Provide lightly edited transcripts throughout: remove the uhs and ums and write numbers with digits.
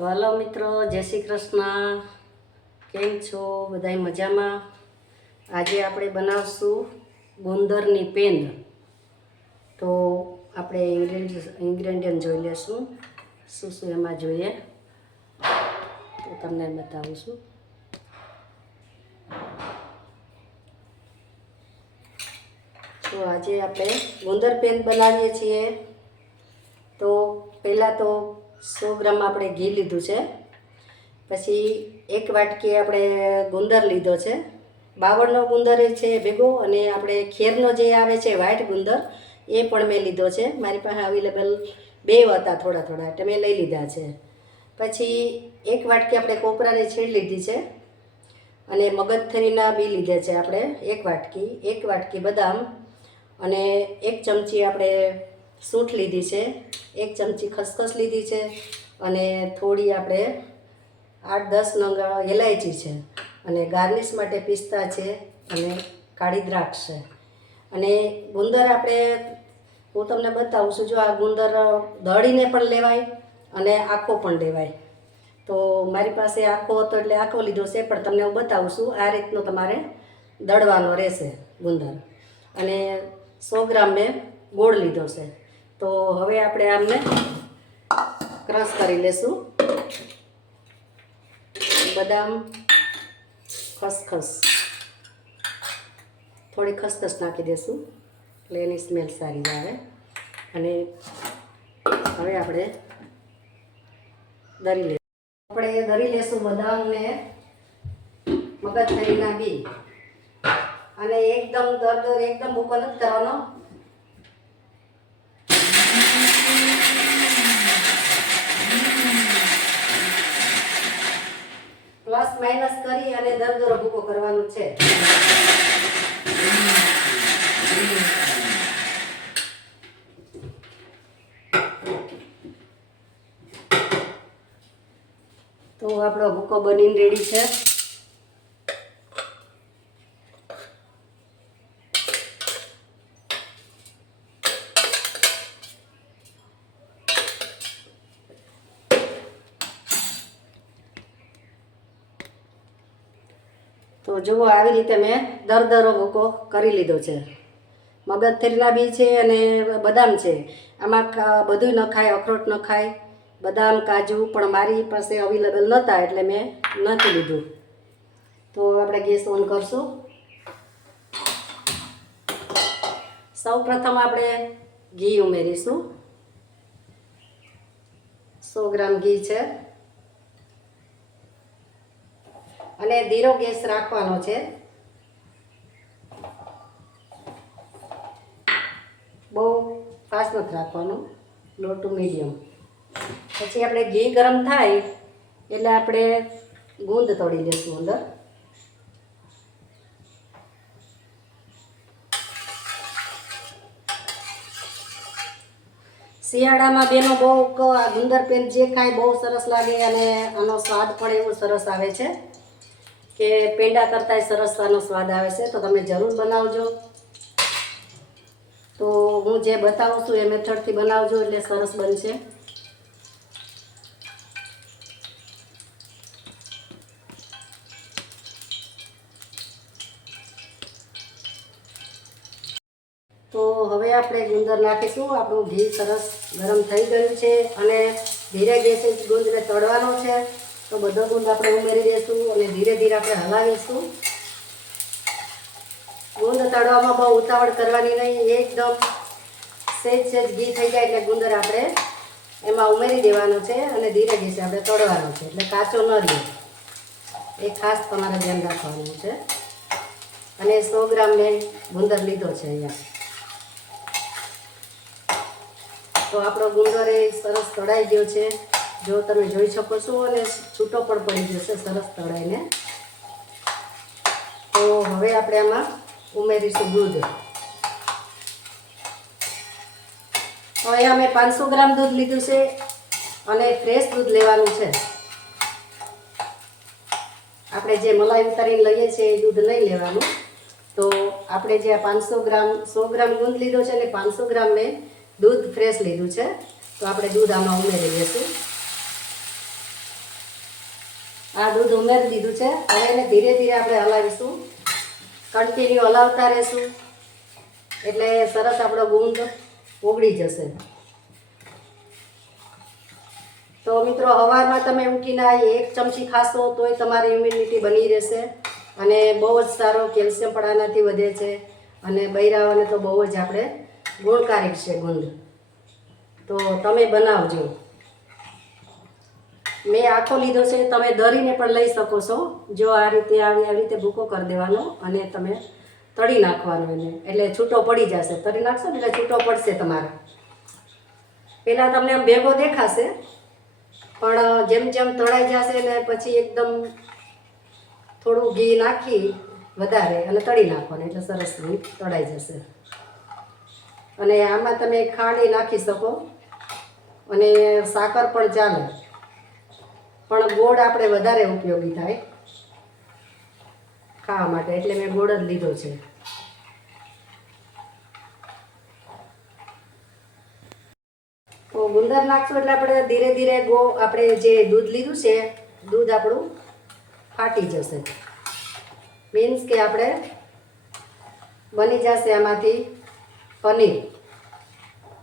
તો હલો મિત્રો, જય શ્રી કૃષ્ણ. કેમ છો બધાય? મજામાં? આજે આપણે બનાવશું ગુંદરની પેંદ. તો આપણે ઇન્ગ્રેડિયન્ટ જોઈ લેશું શું શું એમાં જોઈએ, તો તમને બતાવું છું. તો આજે આપણે ગુંદર પેંદ બનાવીએ છીએ. તો પહેલાં તો 100 ગ્રામ આપણે ઘી લીધું છે, પછી 1 વાટકી આપણે ગુંદર લીધો છે. બાવળનો ગુંદર છે ભેગો, અને આપણે ખેરનો જે આવે છે વ્હાઈટ ગુંદર એ પણ મેં લીધો છે. મારી પાસે અવેલેબલ 2 હતા, થોડા થોડા એટલે મેં લઈ લીધા છે. પછી 1 વાટકી આપણે કોપરાની છીણ લીધી છે, અને મગજથરીના બી લીધા છે આપણે 1 વાટકી બદામ, અને 1 ચમચી આપણે સૂંઠ લીધી છે, 1 ચમચી ખસખસ લીધી છે, અને થોડી આપણે 8-10 નંગ એલાયચી છે, અને ગાર્નિશ માટે પિસ્તા છે, અને કાળી દ્રાક્ષ છે. અને ગુંદર આપણે હું તમને બતાવું છું. જો આ ગુંદર દળીને પણ લેવાય અને આખો પણ લેવાય. તો મારી પાસે આખો હતો એટલે આખો લીધો છે, પણ તમને હું બતાવું છું. આ રીતનો તમારે દળવાનો રહેશે ગુંદર. અને 100 ગ્રામ મેં ગોળ લીધો છે. તો હવે આપણે આમને ક્રશ કરી લેશું. બદામ, ખસખસ, થોડી ખસખસ નાખી દેશું એટલે એની સ્મેલ સારી આવે. અને હવે આપણે દરી લેશું બદામને, મગજતરીના બી. અને એકદમ દરદર, એકદમ ભૂકો નથી કરવાનો. પ્લસ માઇનસ કરી અને દરદરો ભૂકો કરવાનો છે. તો આપણો ભૂકો બનીને રેડી છે. તો જુઓ, આવી રીતે મેં દરદરો ભૂકો કરી લીધો છે. મગજથરીના બી છે અને બદામ છે. આમાં બધું ન ખાય, અખરોટ ન ખાય, બદામ, કાજુ, પણ મારી પાસે અવેલેબલ નહોતા એટલે મેં નથી લીધું. તો આપણે ગેસ ઓન કરશું. સૌ પ્રથમ આપણે ઘી ઉમેરીશું. 100 ગ્રામ ઘી છે, અને ધીરો ગેસ રાખવાનો છે. બહુ ફાસ્ટ નથી રાખવાનું, લો ટુ મીડિયમ. પછી આપણે ઘી ગરમ થાય એટલે આપણે ગુંદ તળી લઈશું અંદર. શિયાળામાં બેનો બહુ આ ગુંદર પેંદ જે ખાય બહુ સરસ લાગે, અને આનો સ્વાદ પણ એવો સરસ આવે છે કે પેંડા કરતાંય સરસ આનો સ્વાદ આવે છે. તો તમે જરૂર બનાવજો. તો હું જે બતાવું છું એ મેથડથી બનાવજો એટલે સરસ બનશે. તો હવે આપણે ગુંદર નાખીશું. આપણું ઘી સરસ ગરમ થઈ ગયું છે, અને ધીરે ગેસે ગુંદને તળવાનો છે. તો બધો ગુંદ આપણે ઉમેરી દઈશું અને ધીરે ધીરે આપણે હલાવીશું. ગુંદ તળવામાં બહુ ઉતાવળ કરવાની નહીં. એકદમ સહેજ ઘી થઈ જાય એટલે ગુંદર આપણે એમાં ઉમેરી દેવાનો છે, અને ધીરે ગેસે આપણે તળવાનો છે, એટલે કાચો ન રહે. એ ખાસ તમારે ધ્યાન રાખવાનું છે. અને 100 ગ્રામ મેં ગુંદર લીધો છે અહીંયા. તો આપણો ગુંદર એ સરસ તળાઈ ગયો છે. જો તમે જોઈ શકો છો, અને છૂટો પણ પડી જશે સરસ તળાઈને. તો હવે આપણે આમાં ઉમેરીશું દૂધ. તો અહીંયા મેં 500 ગ્રામ દૂધ લીધું છે, અને ફ્રેશ દૂધ લેવાનું છે. આપણે જે મલાઈ ઉતારીને લઈએ છીએ એ દૂધ નહીં લેવાનું. તો આપણે જે 100 ગ્રામ ગુંદ લીધો છે, અને 500 ગ્રામ મેં દૂધ ફ્રેશ લીધું છે. તો આપણે દૂધ આમાં ઉમેરી દઈશું. દૂધ ઉમેરી દીધું છે. હવે એને ધીરે ધીરે આપણે હલાવીશું, કન્ટિન્યુ હલાવતા રહેશું એટલે સરસ આપણો ગુંદ ઓગળી જશે. તો મિત્રો સવારમાં તમે ઉઠીને 1 ચમચી ખાશો તોય તમારી ઇમ્યુનિટી બની રહેશે અને બહુ જ સારો કેલ્શિયમ પણ આનાથી વધે છે અને બૈરાઓને તો બહુ જ આપણે ગુણકારી છે ગુંદ. તો તમે બનાવજો. મેં આખો લીધો છે, તમે દળીને પણ લઈ શકો છો. જો આ રીતે આવી રીતે ભૂકો કરી દેવાનો અને તમે તળી નાખવાનો એને, એટલે છૂટો પડી જશે. તળી નાખશો ને એટલે છૂટો પડશે તમારે. પહેલાં તમને આમ ભેગો દેખાશે પણ જેમ જેમ તળાઈ જશે ને પછી એકદમ થોડું ઘી નાખી વધારે અને તળી નાખવાનું એટલે સરસ તળાઈ જશે. અને આમાં તમે ખાંડ નાખી શકો અને સાકર પણ ચાલે, પણ ગોળ આપણે વધારે ઉપયોગી થાય ખાવા માટે એટલે મેં ગોળ જ લીધો છે. તો ગુંદર નાખશું એટલે આપણે ધીરે ધીરે આપણે જે દૂધ લીધું છે દૂધ આપણું ફાટી જશે. મીન્સ કે આપણે બની જશે આમાંથી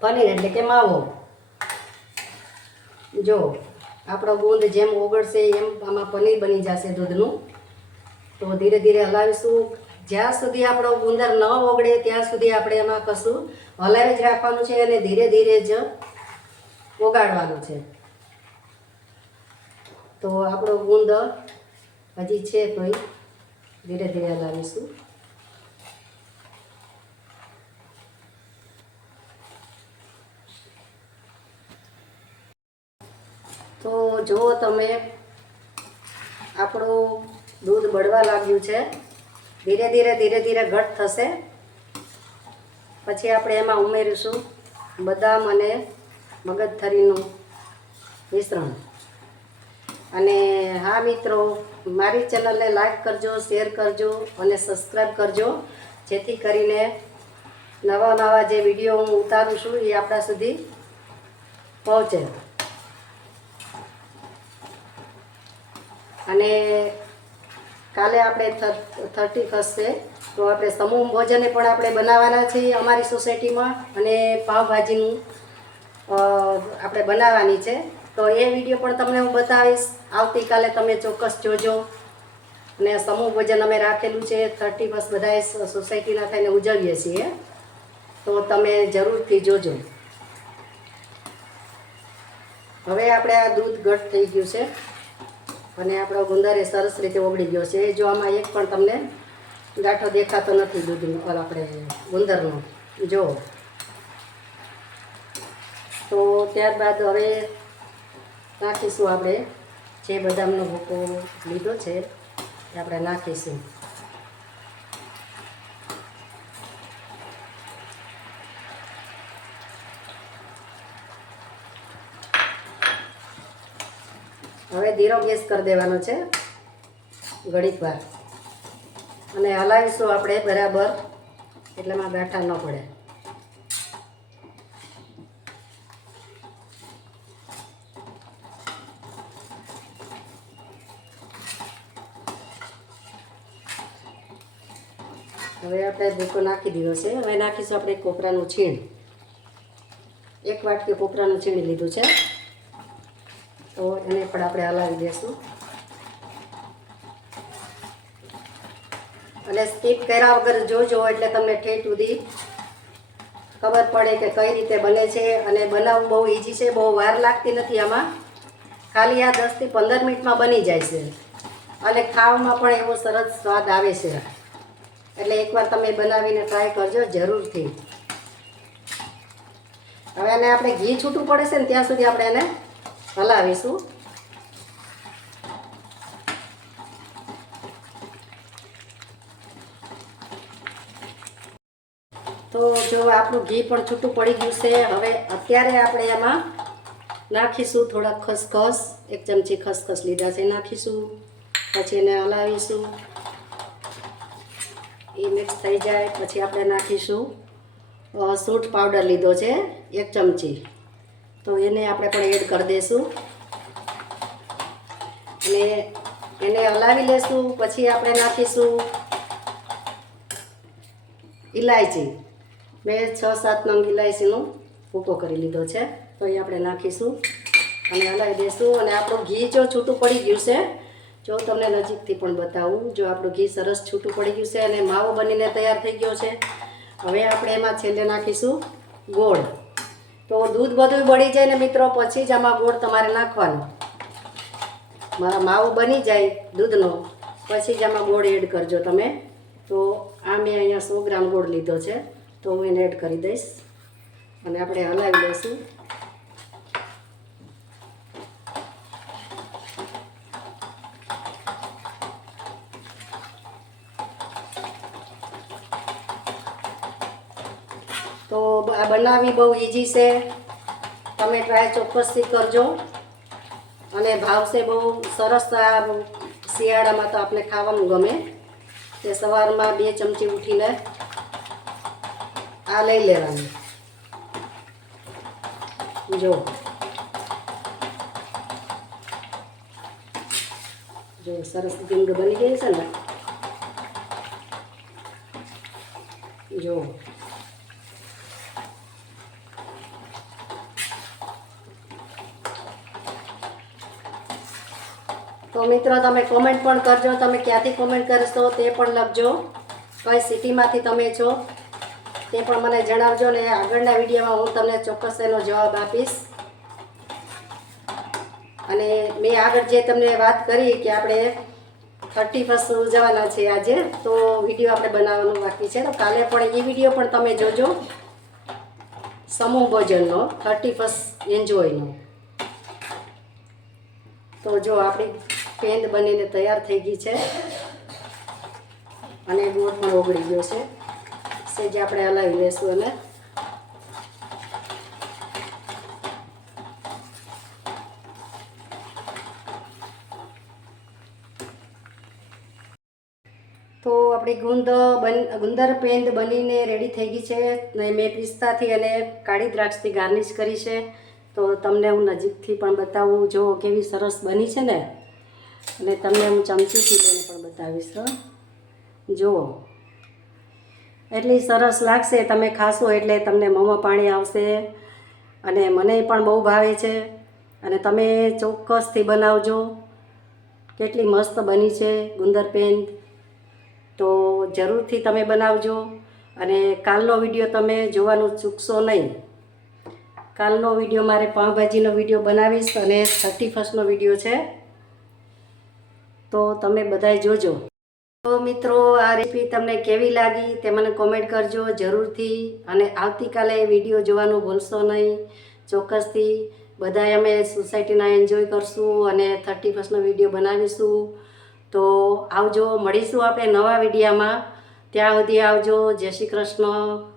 પનીર એટલે કે માવો. જો આપણો ગુંદ જેમ ઓગળશે એમ આમાં પનીર બની જશે દૂધનું. તો ધીરે ધીરે હલાવીશું. જ્યાં સુધી આપણો ગુંદર ન ઓગળે ત્યાં સુધી આપણે એમાં કશું હલાવી જ રાખવાનું છે અને ધીરે ધીરે જ ઓગાળવાનું છે. તો આપણો ગુંદ હજી છે તોય ધીરે ધીરે હલાવીશું. તો જો તમે આપણું દૂધ બળવા લાગ્યું છે, ધીરે ધીરે ઘટ થશે. પછી આપણે એમાં ઉમેરીશું બદામ અને મગજથરીનું મિશ્રણ. અને હા મિત્રો, મારી ચેનલને લાઈક કરજો, શેર કરજો અને સબસ્ક્રાઈબ કરજો, જેથી કરીને નવા જે વિડીયો હું ઉતારું છું એ આપણા સુધી પહોંચે. અને કાલે આપણે 31 છે તો આપણે સમૂહ ભોજને પણ આપણે બનાવવાના છીએ અમારી સોસાયટીમાં અને પાવભાજીનું આપણે બનાવવાની છે. તો એ વિડીયો પણ તમને હું બતાવીશ. આવતીકાલે તમે ચોક્કસ જોજો. અને સમૂહ ભોજન અમે રાખેલું છે 31 બધાએ સોસાયટીના થઈને ઉજવીએ છીએ, તો તમે જરૂરથી જોજો. હવે આપણે આ દૂધ ઘટ થઈ ગયું છે અને આપણો ગુંદર એ સરસ રીતે ઓગળી ગયો છે. જો આમાં એક પણ તમને ગાંઠો દેખાતો નથી દૂધનો, આપણે ગુંદરનો. જો તો ત્યારબાદ હવે નાખીશું આપણે જે બદામનો ભૂકો લીધો છે એ આપણે નાખીશું. હવે ધીરો ગેસ કરી દેવાનો છે ઘડીક વાર અને હલાવીશું આપણે બરાબર, એટલે એમાં ગાંઠા ન પડે. હવે આપણે ભૂકો નાખી દીધો છે. હવે નાખીશું આપણે કોપરાનું છીણ. 1 વાટકી કોપરાનું છીણ લીધું છે, તો એને પણ આપણે હલાવી દઈશું. અને સ્કીપ કર્યા વગર જોજો એટલે તમને ઠેઠ સુધી ખબર પડે કે કઈ રીતે બને છે. અને બનાવવું બહુ ઇઝી છે, બહુ વાર લાગતી નથી આમાં. ખાલી આ 10 થી 15 મિનિટમાં બની જાય છે અને ખાવામાં પણ એવો સરસ સ્વાદ આવે છે. એટલે એકવાર તમે બનાવીને ટ્રાય કરજો જરૂરથી. હવે એને આપણે ઘી છૂટું પડે છે ને ત્યાં સુધી આપણે એને હલાવીશું. તો જો આપણું ઘી પણ છૂટું પડી ગયું છે. હવે અત્યારે આપણે એમાં નાખીશું થોડા ખસખસ. 1 ચમચી ખસખસ લીધા છે, નાખીશું. પછી એને હલાવીશું. એ મિક્સ થઈ જાય પછી આપણે નાખીશું સૂંઠ પાવડર લીધો છે 1 ચમચી, તો એને આપણે પણ એડ કરી દઈશું. અને એને હલાવી લેશું. પછી આપણે નાખીશું ઇલાયચી. મેં 6-7 નંગ ઇલાયચીનો ભૂકો કરી લીધો છે, તો એ આપણે નાખીશું અને હલાવી દઈશું. અને આપણું ઘી જો છૂટું પડી ગયું છે, જો તમને નજીકથી પણ બતાવું, જો આપણું ઘી સરસ છૂટું પડી ગયું છે અને માવો બનીને તૈયાર થઈ ગયો છે. હવે આપણે એમાં છેલ્લે નાખીશું ગોળ. તો દૂધ બધું બળી જાય ને મિત્રો, પછી જ આમાં ગોળ તમારે નાખવાનો. મારા માવો બની જાય દૂધનો, પછી જ આમાં ગોળ એડ કરજો તમે. તો આ મેં અહીંયા 100 ગ્રામ ગોળ લીધો છે, તો હું એને એડ કરી દઈશ અને આપણે હલાવી દઈશું. તો આ બનાવવી બહુ ઇઝી છે, તમે ટ્રાય ચોક્કસથી કરજો અને ભાવશે બહુ સરસ. આ શિયાળામાં તો આપણે ખાવાનું ગમે. તે સવારમાં 2 ચમચી ઉઠીને આ લઈ લેવાનું. જો જો સરસ ડીંગ બની ગઈ છે ને, જો તો મિત્રો તમે કોમેન્ટ પણ કરજો, તમે ક્યાંથી કોમેન્ટ કરશો તે પણ લખજો, કઈ સિટીમાંથી તમે છો તે પણ મને જણાવજો ને આગળના વિડીયોમાં હું તમને ચોક્કસ એનો જવાબ આપીશ. અને મેં આગળ જે તમને વાત કરી કે આપણે 31 ઉજવવાના છે આજે, તો વિડીયો આપણે બનાવવાનું બાકી છે, તો કાલે પણ એ વિડીયો પણ તમે જોજો, સમૂહ ભોજનનો 31 એન્જોયનો. તો જો આપણી પેંદ બનીને તૈયાર થઈ ગઈ છે અને ગોળ પણ ઓગળી ગયો છે. સેજ આપણે હલાવી લઈશું અને તો આપણી ગુંદર પેંદ બનીને રેડી થઈ ગઈ છે. ને મેં પિસ્તાથી અને કાળી દ્રાક્ષથી ગાર્નિશ કરી છે. તો તમને હું નજીકથી પણ બતાવું, જો કેવી સરસ બની છે ને, અને તમને હું ચમચીથી લઈને પણ બતાવીશ. જુઓ એટલી સરસ લાગશે, તમે ખાશો એટલે તમને મોંમાં પાણી આવશે. અને મને પણ બહુ ભાવે છે અને તમે ચોક્કસથી બનાવજો. કેટલી મસ્ત બની છે ગુંદર પેંદ, તો જરૂરથી તમે બનાવજો. અને કાલનો વિડીયો તમે જોવાનું ચૂકશો નહીં. કાલનો વિડીયો મારે પાઉંભાજીનો વિડીયો બનાવીશ અને 31નો વિડીયો છે, તો તમે બધાય જોજો. તો મિત્રો આ રેસીપી તમને કેવી લાગી તે મને કોમેન્ટ કરજો જરૂરથી. અને આવતીકાલે વિડીયો જોવાનું ભૂલશો નહીં, ચોક્કસથી. બધાય અમે સોસાયટીના એન્જોય કરશું અને 31નો વિડીયો બનાવીશું. તો આવજો, મળીશું આપણે નવા વિડીયોમાં. ત્યાં સુધી આવજો. જય શ્રી કૃષ્ણ.